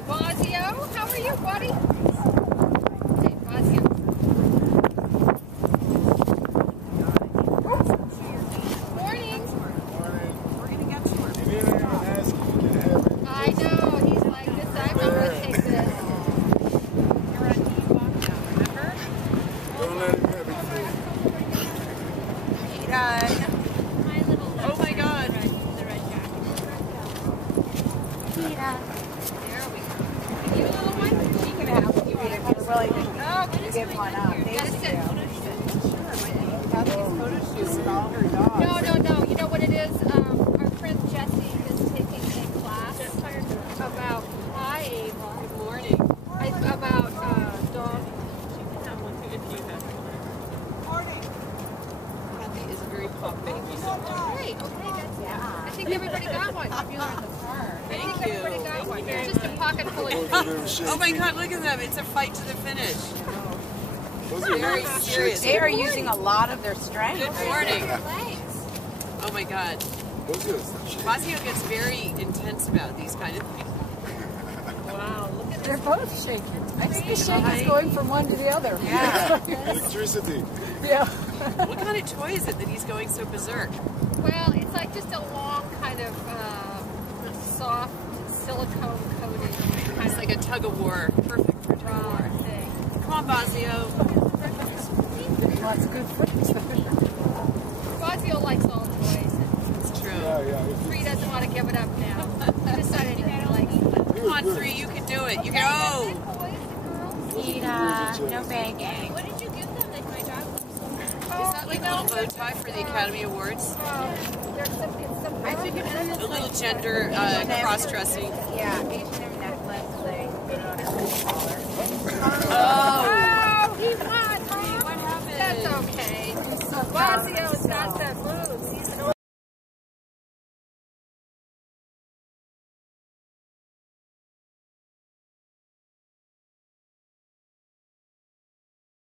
Bosio, how are you, buddy? Hey, Bosio. Morning. We're gonna get to work. I know. He's like this. I'm not gonna take this. You're on E-walk now, remember? Don't let him have it. Oh my God. You little one? She can have you if you're willing to give one up. No. You know what it is? Our friend Jessie is taking a class about Good morning. About dog. She can have one too if you have one. Morning. Kathy is a very pop baby. Great. Okay, I think everybody got one. Thank you. Everybody got one. It's just a pocket full of. Oh my God! Look at them! It's a fight to the finish. Very serious. They are using a lot of their strength. Good morning. Oh my God. Bosio gets very intense about these kind of things. Wow, look at They're both shaking. I think the shake is going from one to the other. Yeah. Electricity. Yeah. What kind of toy is it that he's going so berserk? Well, it's like just a long kind of soft silicone coating. It's like a tug of war. Perfect for a tug of war. Come on, Bosio. Lots of good footage. Bosio likes all toys. It's true. Yeah. Free doesn't want to give it up now. Decided he likes it. Come on, Free, you can do it. You go. No begging. What did you give them? Like my dog looks so good. Is that like a little bow tie for the Academy Awards? I figured A little gender cross-dressing. Yeah, H&M necklace. They put it on a collar.